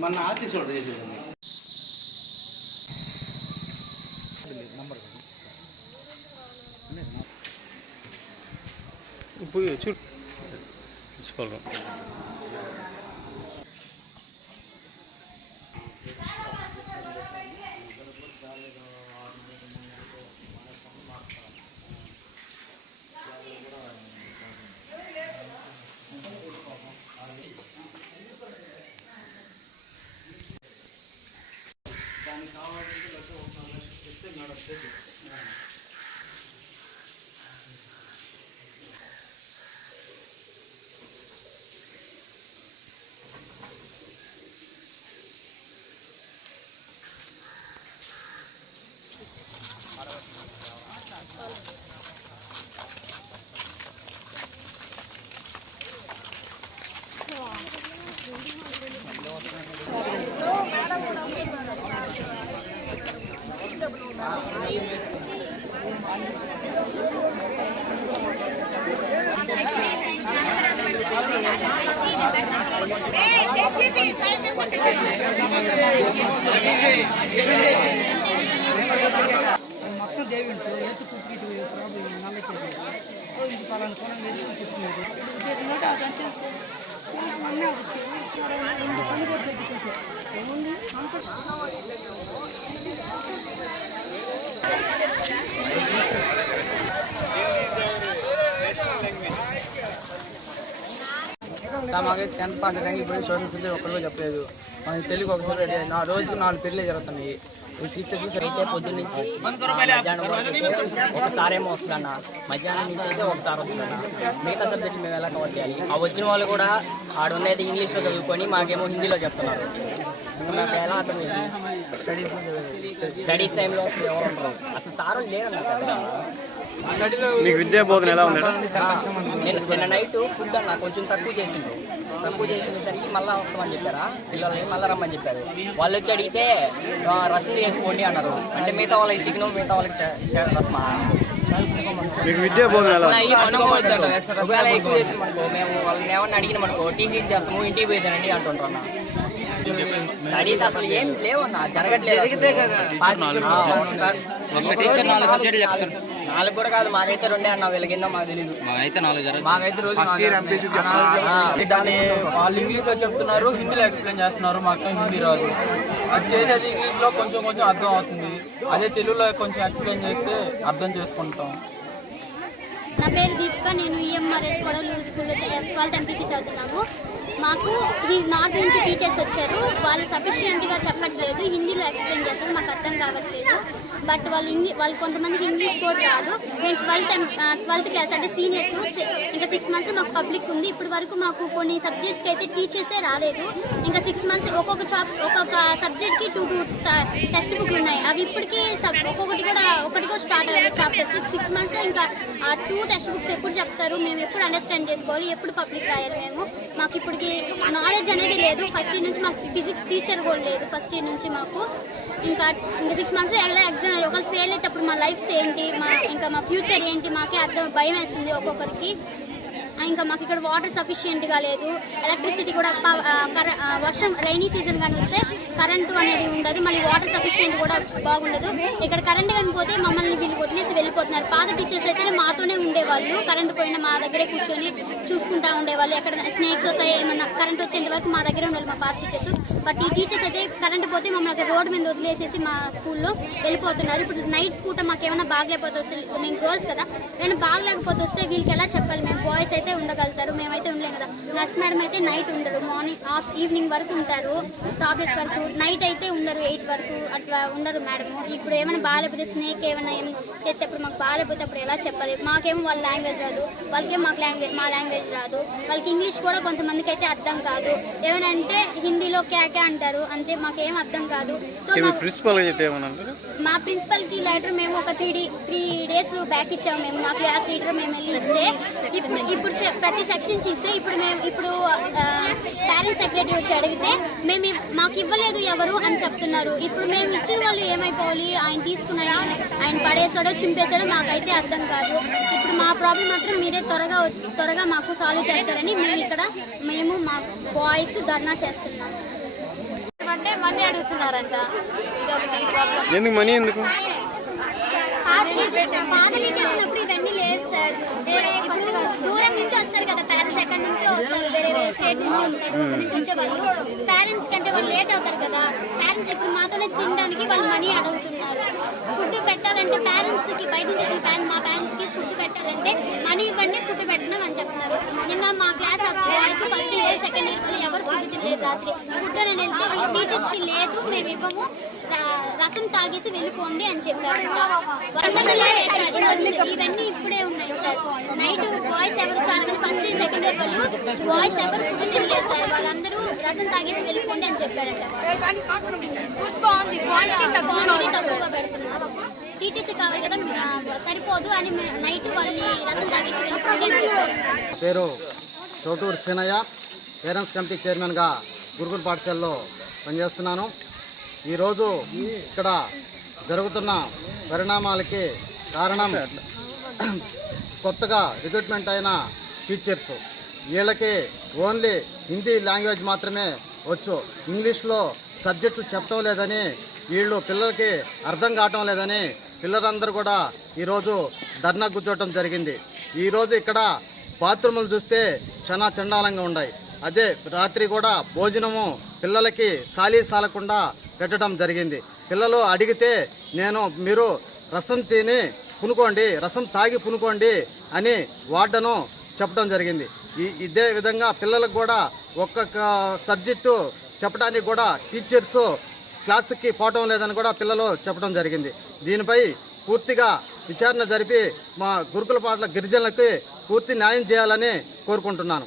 మన RTC order చేసేదండి ఇప్పుడు చూడు ప్రిన్సిపల్ మొత్తం దేవుడు సార్ ఎత్తు కుట్టికి ప్రాబ్లం నల్లకి ఓ ఇది పలానా పొలం వేసి కుట్టినది చేసినట్టు అది వచ్చి అన్నీ వచ్చి ఇంత పని కూడా పెట్టుకుంటారు ఏముంది అంత సార్ మాకు టెన్త్ పాస్ కానీ ఇప్పుడు సోషల్ సబ్జెక్ట్ ఒక్కరిలో చెప్పలేదు. మనకి తెలుగు ఒకసారి నా రోజుకు నాలుగు పెళ్ళి జరుగుతున్నాయి. ఈ టీచర్స్ అయితే పొద్దున్న నుంచి మధ్యాహ్నం ఒకసారి ఏమో వస్తుందన్న. మధ్యాహ్నం నుంచి అయితే ఒకసారి వస్తుందన్న. మిగతా సబ్జెక్టులు మేము ఎలా కవర్ చేయాలి? ఆ వచ్చిన వాళ్ళు కూడా ఆడ ఉన్నది ఇంగ్లీష్లో చదువుకొని మాకేమో హిందీలో చెప్తున్నారు. మాకు ఎలా అర్థం స్టడీస్ స్టడీస్ టైంలో అసలు ఎవరు ఉండరు. అసలు సార్ పెద్దగా. మీకు విద్యా బోధన ఎలా ఉంది నేను నిన్న నైట్ ఫుడ్ అన్న కొంచెం తక్కువ చేసిండు తక్కువ చేసినసరికి మళ్ళీ వస్తామని చెప్పారా? పిల్లల్ని మళ్ళీ రమ్మని చెప్పారు. వాళ్ళు వచ్చి అడిగితే "ఆ, రసం చేసుకోండి అన్నారు. అంటే మిగతా వాళ్ళకి చికెన్ మిగతా వాళ్ళకి రసమా? మీకు విద్యా బోధన ఎలా ఒకవేళ ఎక్కువ చేసాం అనుకో మేము వాళ్ళని ఏమన్నా అడిగినాం అనుకో టీసీ ఇచ్చేస్తాము ఇంటికి పోయిదానండి అంటుంటారు అన్న. స్టడీస్ అసలు ఏం లేవన్న జరగట్లేదు జరిగితే ఒక టీచర్ నాలుగు సబ్జెక్టులు చెప్తారు. నాలుగు కూడా కాదు మాకైతే రెండే అన్న వీళ్ళకి ఎన్నో మాకు తెలియదు అయితే నాలుగు మాకైతే రోజు ఫస్ట్ ఇయర్ ఎంపీసీ దాన్ని వాళ్ళు ఇంగ్లీష్లో చెప్తున్నారు హిందీలో ఎక్స్ప్లెయిన్ చేస్తున్నారు మాకు హిందీ రాదు. అది చేసేది ఇంగ్లీష్లో కొంచెం కొంచెం అర్థం అవుతుంది. అదే తెలుగులో కొంచెం ఎక్స్ప్లెయిన్ చేస్తే అర్థం చేసుకుంటాం. నా పేరు దీపిక నేను ఈఎంఆర్ఎస్ కొడలూరు స్కూల్లో ట్వెల్త్ ఎంపీసీ చదువుతున్నాము. మాకు ఈ- నా టీచర్స్ వచ్చారు. వాళ్ళు సఫిషియెంట్గా చెప్పట్లేదు. హిందీలో ఎక్స్ప్లెయిన్ చేస్తారు మాకు అర్థం కావట్లేదు. బట్ వాళ్ళు ఇంగ్లీ వాళ్ళు కొంతమందికి ఇంగ్లీష్ కూడా రాదు. మేము ట్వెల్త్ ట్వెల్త్ క్లాస్ అంటే సీనియర్స్. ఇంకా సిక్స్ మంత్స్ మాకు పబ్లిక్ ఉంది. ఇప్పటి వరకు మాకు కొన్ని సబ్జెక్ట్స్కి అయితే టీచర్సే రాలేదు. ఇంకా సిక్స్ మంత్స్ ఒక్కొక్క చాప్ ఒక్కొక్క సబ్జెక్ట్కి టూ టూ టెక్స్ట్ బుక్లు ఉన్నాయి. అవి ఇప్పటికీ ఒక్కొక్కటి కూడా ఒకటి కూడా స్టార్ట్ అయ్యారు చాప్టర్స్ సిక్స్ మంత్స్లో ఇంకా టూ టెక్స్ట్ బుక్స్ ఎప్పుడు చెప్తారు? మేము ఎప్పుడు అండర్స్టాండ్ చేసుకోవాలి? ఎప్పుడు పబ్లిక్ రాయాలి మేము? మాకు ఇప్పటికి నాలెడ్జ్ అనేది లేదు. ఫస్ట్ ఇయర్ నుంచి మాకు ఫిజిక్స్ టీచర్ కూడా లేదు. ఫస్ట్ ఇయర్ నుంచి మాకు ఇంకా ఇంకా సిక్స్ మంత్స్లో ఎలా ఎగ్జామ్ ఒకవేళ ఫెయిల్ అయితే అప్పుడు మా లైఫ్స్ ఏంటి? మా ఇంకా మా ఫ్యూచర్ ఏంటి? మాకే అర్థం భయం వేస్తుంది ఒక్కొక్కరికి. ఇంకా మాకు ఇక్కడ వాటర్ సఫిషియెంట్గా లేదు. ఎలక్ట్రిసిటీ కూడా వర్షం రైనీ సీజన్ కానీ వస్తే కరెంటు అనేది ఉండదు. మళ్ళీ వాటర్ సఫిషియెంట్ కూడా బాగుండదు. ఇక్కడ కరెంట్ కానీ పోతే మమ్మల్ని వీళ్ళు వదిలేసి వెళ్ళిపోతున్నారు. పాత టీచర్స్ అయితే మాతోనే ఉండేవాళ్ళు. కరెంటు పోయినా మా దగ్గరే కూర్చొని చూసుకుంటా ఉండేవాళ్ళు. ఎక్కడ స్నేక్స్ వస్తాయి ఏమన్నా కరెంట్ వచ్చేంత వరకు మా దగ్గరే ఉండాలి మా పాత టీచర్స్ బట్ ఈ టీచర్స్ అయితే కరెంట్ పోతే మమ్మల్ని అక్కడ రోడ్డు మీద వదిలేసేసి మా స్కూల్లో వెళ్ళిపోతున్నారు. ఇప్పుడు నైట్ పూట మాకు ఏమైనా బాగలేకపోతే వస్తే మేము గర్ల్స్ కదా ఏమైనా బాగలేకపోతే వస్తే వీళ్ళకి ఎలా చెప్పాలి? మేము బాయ్స్ అయితే ఉండగలుగుతారు మేమైతే ఉండలేం కదా. నర్స్ మేడం అయితే నైట్ ఉండరు. మార్నింగ్ ఆఫ్ ఈవినింగ్ వరకు ఉంటారు. టాబ్లెట్స్ వరకు. నైట్ అయితే ఉండరు ఎయిట్ వరకు అట్లా ఉండరు మేడం ఇప్పుడు ఏమైనా బాగాలేకపోతే స్నేక్ ఏమైనా ఏం చేసేటప్పుడు మాకు బాగాలేకపోతే అప్పుడు ఎలా చెప్పాలి? మాకేమో వాళ్ళ లాంగ్వేజ్ రాదు. వాళ్ళకేమో మాకు లాంగ్వేజ్ మా లాంగ్వేజ్ రాదు. వాళ్ళకి ఇంగ్లీష్ కూడా కొంతమందికి అయితే అర్థం కాదు. ఏమైనా అంటే హిందీలో క్యాకే అంటారు. అంతే మాకేం అర్థం కాదు. సో ప్రిన్సిపల్ అయితే మా ప్రిన్సిపల్కి లెటర్ మేము ఒక త్రీ డి త్రీ డేస్ బ్యాక్ ఇచ్చాము మేము. మా క్లాస్ లీడర్ మేము వెళ్ళి ఇస్తే ఇప్పుడు ఇప్పుడు చె- ప్రతి సెక్షన్ ఇస్తే ఇప్పుడు మేము ఇప్పుడు పేరెంట్స్ సెక్రటరీ వచ్చి అడిగితే మేము మాకు ఇవ్వలేదు ఎవరు అని చెప్తున్నారు. ఇప్పుడు మేము ఇచ్చిన వాళ్ళు ఏమైపోవాలి? ఆయన తీసుకున్నాడు? ఆయన పడేసాడో చింపేశాడో మాకైతే అర్థం కాదు. ఇప్పుడు మా ప్రాబ్లం మాత్రం మీరే త్వరగా త్వరగా మాకు సాల్వ్ చేస్తారని మేము ఇక్కడ మేము మా బాయ్స్ ధర్నా చేస్తున్నాము పెట్టాలంటే మనీ అడుగుతున్నారంట. ఎందుకు మనీ ఎందుకు? ఇవన్నీ లేదు సార్. ఇప్పుడు దూరం నుంచి వస్తారు కదా పేరెంట్స్ ఎక్కడి నుంచో వస్తారు. వేరే వేరే స్టేట్ నుంచి నుంచి వచ్చే వాళ్ళు. పేరెంట్స్ కంటే వాళ్ళు లేట్ అవుతారు కదా. పేరెంట్స్ ఇప్పుడు మాతోనే తినడానికి వాళ్ళు మనీ అడుగుతున్నారు ఫుడ్ పెట్టాలంటే పేరెంట్స్కి బయట నుంచి వచ్చిన పేరెంట్స్ మా పేరెంట్స్కి ఫుడ్ పెట్టాలంటే మనీ ఇవ్వండి ఫుడ్ పెట్టినాం అని చెప్తున్నారు. నిన్న మా class boys first year second years ఎవరు ఫుడ్ తినలేదు రాత్రి. ఫుడ్ అని వెళ్తే టీచర్స్కి లేదు మేము ఇవ్వము. రసం తాగేసి వెళ్ళిపోండి అని చెప్పారు. ఇవన్నీ ఇప్పుడే ఉన్నాయి సార్ నైట్ బాయ్స్ ఎవరు చాలా మంది ఫస్ట్ ఇయర్ సెకండ్ ఇయర్ వాళ్ళు బాయ్స్ ఎవరు ఫుడ్ తినలేదు సార్? వాళ్ళందరూ రసం తాగేసి వెళ్ళిపోండి అని చెప్పారంట. క్వాంటిటీ తక్కువగా పెడుతున్నారు. టీచర్స్ కావాలి కదా సరిపోదు అని నైట్ వాళ్ళని రసం తాగేసి వెళ్ళిపోండి అని చెప్పారు. పేరు చోటూరు సీనయ్య పేరెంట్స్ కమిటీ చైర్మన్గా గురుకుల పాఠశాలలో పనిచేస్తున్నాను. ఈరోజు ఇక్కడ జరుగుతున్న పరిణామాలకి కారణం కొత్తగా రిక్రూట్మెంట్ అయిన టీచర్స్ వీళ్ళకి ఓన్లీ హిందీ లాంగ్వేజ్ మాత్రమే వచ్చు. ఇంగ్లీష్లో సబ్జెక్టులు చెప్పడం లేదని వీళ్ళు పిల్లలకి అర్థం కావటం లేదని పిల్లలందరూ కూడా ఈరోజు ధర్నా కూర్చోవటం జరిగింది. ఈరోజు ఇక్కడ బాత్రూములు చూస్తే చాలా చండాలంగా ఉన్నాయి. అదే రాత్రి కూడా భోజనము పిల్లలకి సాలీ సాలకుండా పెట్టడం జరిగింది. పిల్లలు అడిగితే నేను మీరు రసం తిని పునుకోండి రసం తాగి పునుకోండి అని వార్డను చెప్పడం జరిగింది. ఇదే విధంగా పిల్లలకు కూడా ఒక్కొక్క సబ్జెక్టు చెప్పడానికి కూడా టీచర్స్ క్లాస్కి పోవటం లేదని కూడా పిల్లలు చెప్పడం జరిగింది. దీనిపై పూర్తిగా విచారణ జరిపి మా గురుకుల పాటల గిరిజనులకి పూర్తి న్యాయం చేయాలని కోరుకుంటున్నాను.